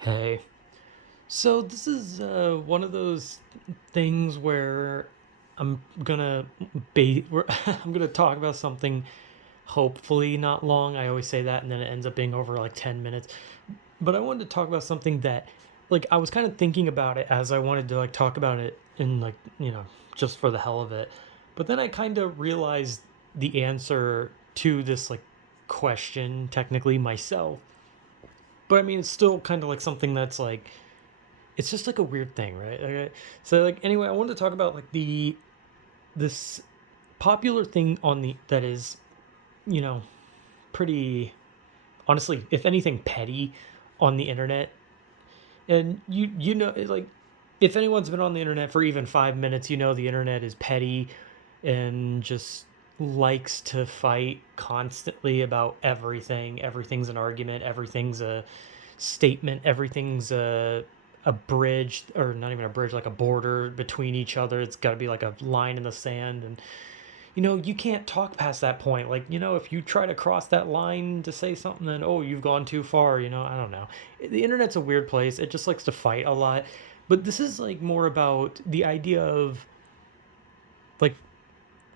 Hey, so this is one of those things where I'm gonna I'm gonna talk about something hopefully not long. I always say that, and then it ends up being over like 10 minutes. But I wanted to talk about something that, like, I was kind of thinking about it as I wanted to like talk about it in like just for the hell of it. But then I kind of realized the answer to this like question technically myself. But I mean, it's still kind of like something that's like it's just like a weird thing, right? Okay. So like anyway, I wanted to talk about like the this popular thing on the that is, you know, pretty honestly, if anything petty on the internet. And you know like if anyone's been on the internet for even 5 minutes, you know the internet is petty and just likes to fight constantly about everything. Everything's an argument, everything's a statement, everything's a bridge, or not even a bridge, like a border between each other. It's got to be like a line in the sand, and you can't talk past that point. Like, if you try to cross that line to say something, then oh, you've gone too far. I don't know. The internet's a weird place. It just likes to fight a lot. But this is like more about the idea of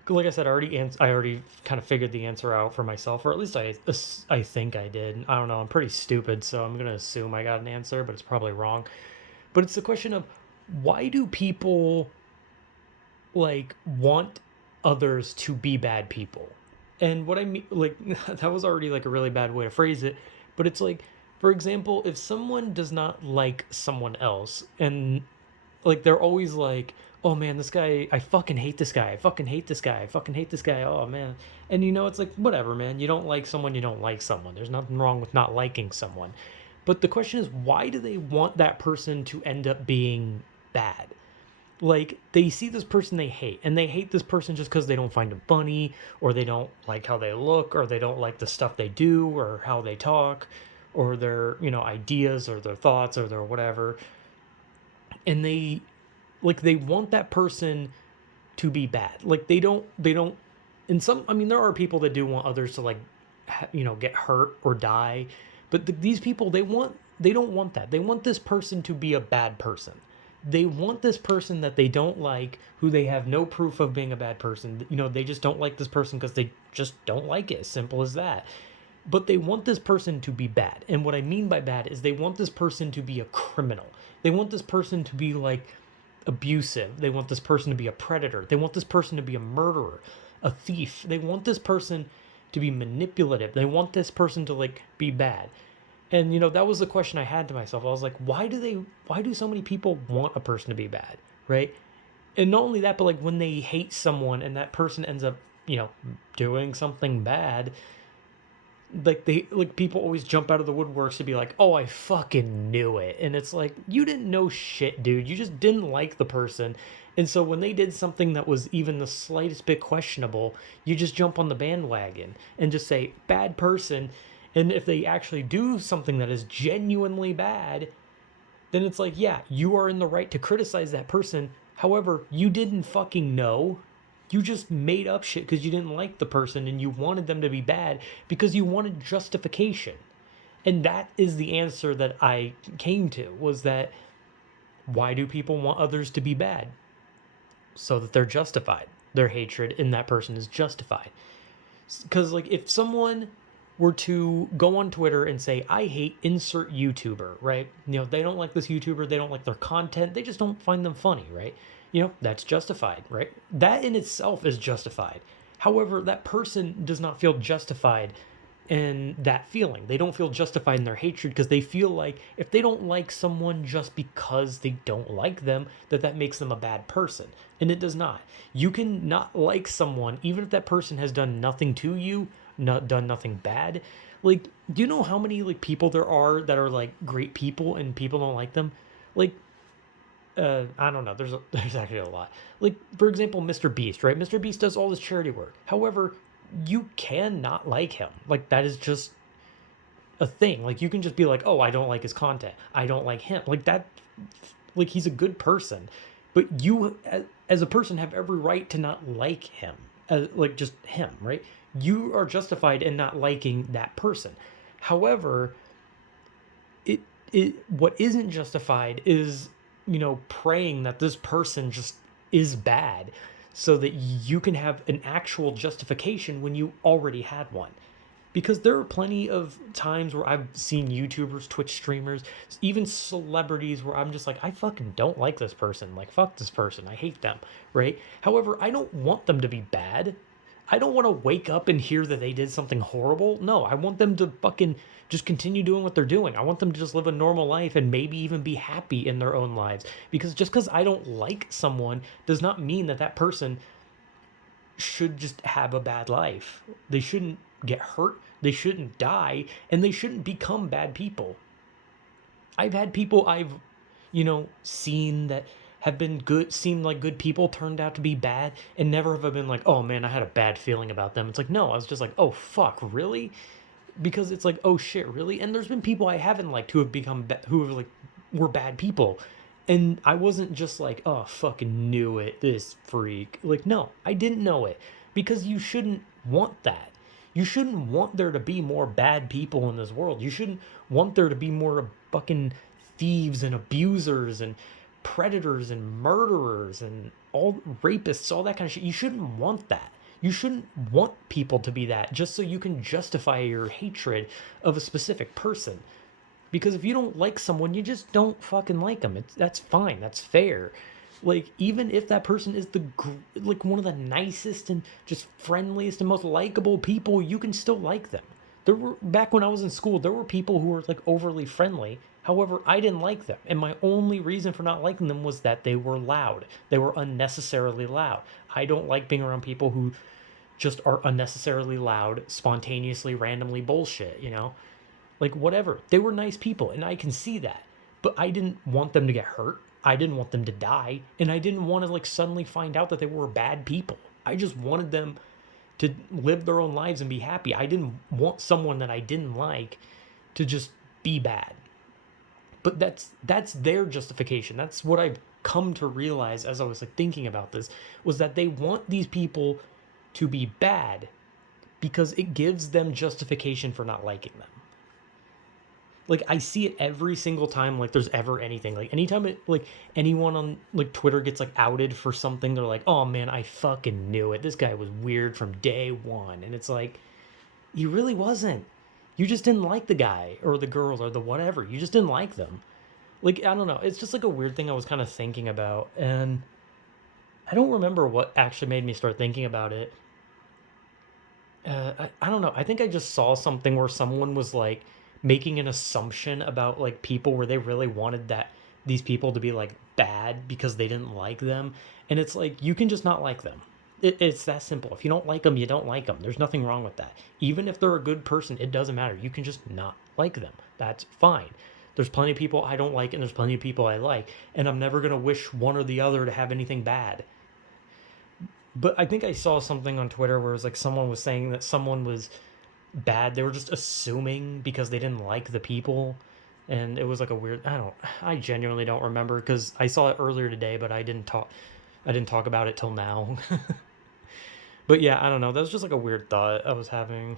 like I said, I already kind of figured the answer out for myself, or at least I think I did. I don't know. I'm pretty stupid, so I'm gonna assume I got an answer, but it's probably wrong. But it's the question of why do people like want others to be bad people? And what I mean, like, that was already like a really bad way to phrase it, but it's like, for example, if someone does not like someone else, and like they're always like, oh man, this guy, I fucking hate this guy, I fucking hate this guy, I fucking hate this guy, oh man. And it's like, whatever, man, you don't like someone, you don't like someone. There's nothing wrong with not liking someone. But the question is, why do they want that person to end up being bad? Like, they see this person they hate, and they hate this person just because they don't find them funny, or they don't like how they look, or they don't like the stuff they do, or how they talk, or their ideas, or their thoughts, or their whatever. And they want that person to be bad. Like, they don't in some, I mean, there are people that do want others to like get hurt or die, but these people, they don't want that. They want this person to be a bad person. They want this person that they don't like, who they have no proof of being a bad person. They just don't like this person because they just don't like it. Simple as that. But they want this person to be bad. And what I mean by bad is they want this person to be a criminal. They want this person to be like abusive. They want this person to be a predator. They want this person to be a murderer, a thief. They want this person to be manipulative. They want this person to like be bad. And that was the question I had to myself. I was like, why do so many people want a person to be bad, right? And not only that, but like when they hate someone and that person ends up, doing something bad, like people always jump out of the woodworks to be like, oh, I fucking knew it. And it's like, you didn't know shit, dude. You just didn't like the person. And so when they did something that was even the slightest bit questionable, you just jump on the bandwagon and just say bad person. And if they actually do something that is genuinely bad, then it's like, yeah, you are in the right to criticize that person. However, you didn't fucking know. You just made up shit because you didn't like the person and you wanted them to be bad because you wanted justification. And that is the answer that I came to, was that why do people want others to be bad? So that they're justified. Their hatred in that person is justified. Because like if someone were to go on Twitter and say, I hate insert YouTuber, right? They don't like this YouTuber, they don't like their content, they just don't find them funny, right? That's justified, right? That in itself is justified. However, that person does not feel justified in that feeling. They don't feel justified in their hatred because they feel like if they don't like someone just because they don't like them, that makes them a bad person. And it does not. You can not like someone even if that person has done nothing to you, not done nothing bad. Like, do you know how many like people there are that are like great people and people don't like them? Like, I don't know. There's actually a lot. Like, for example, Mr. Beast, right? Mr. Beast does all this charity work. However, you cannot like him. Like, that is just a thing. Like, you can just be like, oh, I don't like his content. I don't like him. Like that. Like, he's a good person, but you as a person have every right to not like him. Like, just him, right? You are justified in not liking that person. However, it what isn't justified is, praying that this person just is bad so that you can have an actual justification when you already had one. Because there are plenty of times where I've seen YouTubers, Twitch streamers, even celebrities where I'm just like, I fucking don't like this person. Like, fuck this person. I hate them, right? However, I don't want them to be bad. I don't want to wake up and hear that they did something horrible. No, I want them to fucking just continue doing what they're doing. I want them to just live a normal life and maybe even be happy in their own lives. Because just because I don't like someone does not mean that that person should just have a bad life. They shouldn't get hurt, they shouldn't die, and they shouldn't become bad people. I've had people seen that have been good, seemed like good people, turned out to be bad, and never have I been like, oh man, I had a bad feeling about them. It's like, no, I was just like, oh fuck, really? Because it's like, oh shit, really? And there's been people I haven't liked who have become, who have like, were bad people. And I wasn't just like, oh, fucking knew it, this freak. Like, no, I didn't know it. Because you shouldn't want that. You shouldn't want there to be more bad people in this world. You shouldn't want there to be more fucking thieves and abusers and predators and murderers and all rapists, all that kind of shit. You shouldn't want that. You shouldn't want people to be that just so you can justify your hatred of a specific person. Because if you don't like someone, you just don't fucking like them. That's fine. That's fair. Like, even if that person is like one of the nicest and just friendliest and most likable people, you can still like them. There were, back when I was in school, there were people who were like overly friendly. However, I didn't like them. And my only reason for not liking them was that they were loud. They were unnecessarily loud. I don't like being around people who just are unnecessarily loud, spontaneously, randomly bullshit, Like, whatever. They were nice people, and I can see that. But I didn't want them to get hurt. I didn't want them to die. And I didn't want to, like, suddenly find out that they were bad people. I just wanted them to live their own lives and be happy. I didn't want someone that I didn't like to just be bad. But that's their justification. That's what I've come to realize as I was, like, thinking about this, was that they want these people to be bad because it gives them justification for not liking them. Like, I see it every single time, like, there's ever anything. Like, anytime anyone on, like, Twitter gets, like, outed for something, they're like, oh, man, I fucking knew it. This guy was weird from day one. And it's like, he really wasn't. You just didn't like the guy or the girls or the whatever. You just didn't like them. Like, I don't know. It's just, like, a weird thing I was kind of thinking about. And I don't remember what actually made me start thinking about it. I don't know. I think I just saw something where someone was, like, making an assumption about like people where they really wanted that these people to be like bad because they didn't like them, and it's like, you can just not like them. It's that simple. If you don't like them, you don't like them. There's nothing wrong with that. Even if they're a good person, it doesn't matter. You can just not like them. That's fine. There's plenty of people I don't like, and there's plenty of people I like, and I'm never gonna wish one or the other to have anything bad. But I think I saw something on Twitter where it was like someone was saying that someone was bad. They were just assuming because they didn't like the people. And it was like a weird, I genuinely don't remember because I saw it earlier today, but I didn't talk about it till now. But yeah, I don't know. That was just like a weird thought I was having.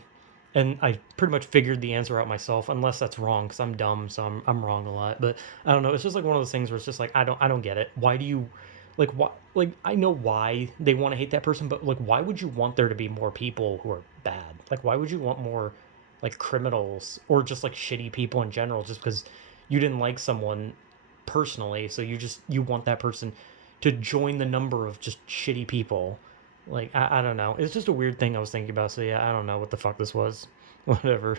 And I pretty much figured the answer out myself, unless that's wrong, because I'm dumb, so I'm wrong a lot. But I don't know. It's just like one of those things where it's just like, I don't get it. Why do you, like, why, like, I know why they want to hate that person, but like, why would you want there to be more people who are bad? Like, why would you want more like criminals or just like shitty people in general, just because you didn't like someone personally, so you want that person to join the number of just shitty people. Like, I don't know. It's just a weird thing I was thinking about. So yeah, I don't know what the fuck this was. Whatever.